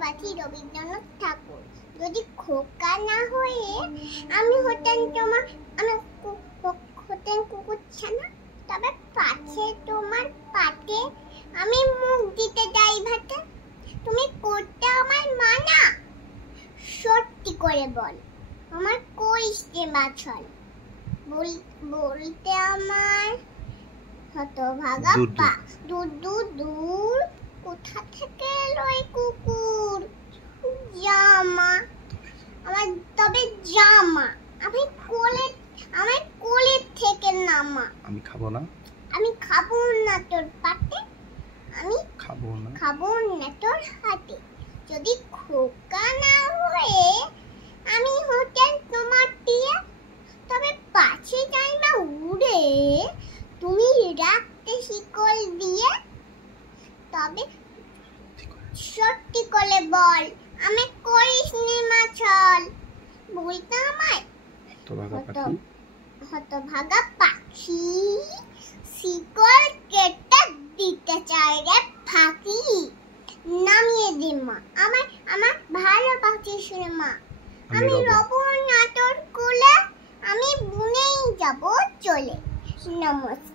বিশ্ববাসী রবীন্দ্রনাথ ঠাকুর। যদি খোকা না হয়ে আমি হতেন তোমার কুকুরছানা, তবে পাছে তোমার পাতে আমি মুখ দিতে যাই ভাতে। তুমি করতে আমার মানা, সত্যি করে বল আমার কইস যে বাছল। বলতে আমার হতভাগা পা। দূর দূর দূর কোথা থেকে এলো এই কুকুর? জামা আমার, তবে জামা আমার কোলে থেকে নামা। আমি খাবো না, আমি খাবো না তোর পাতে, আমি খাবো না তোর হাতে। যদি খোকা না হয়ে আমি হতেন তোমার টিয়া, তবে পাছে যাই না উড়ে তুমি রাখতে শিকল দিয়ে। তবে সত্যি করে বল আমি করিস নি মাছল। বলতে আমায় হতভাগা পাখি, শিকল কেটে দিতে চাই রে ফাঁকি। নামিয়ে দে মা আমার ভালোবাসিস রে মা। আমি রব না তোর কোলে, আমি বুনেই যাব চলে। নমস্কার।